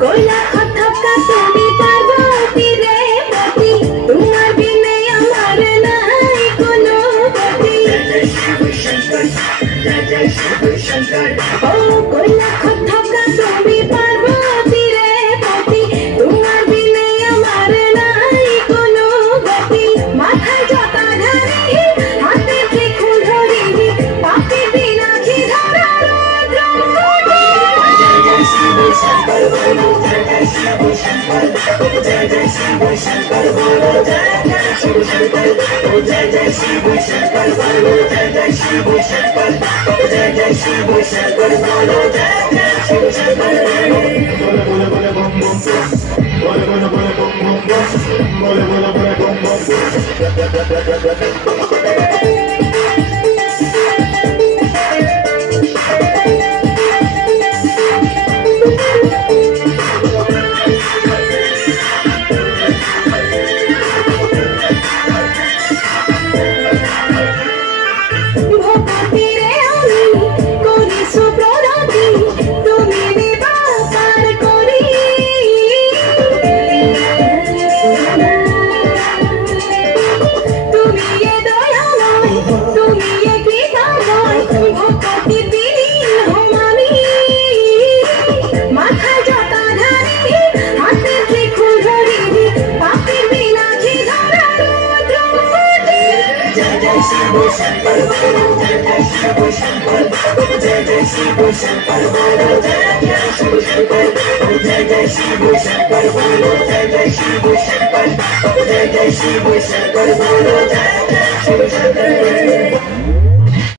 कोयला खटका তুমি পার্বতী রে পতি তোমার বিনে আমার নাই কোনো গতি ও কোয়লা খটকা তুমি পার্বতী রে পতি তোমার বিনে আমার নাই কোনো গতি মাথায় জটা ঘাড়ি হাতে ত্রিশূল ধরি পাপি বিনা কি ধরা রুদ্র Jai Jai Shiv Shankar Bolo Jai Jai Shiv Shankar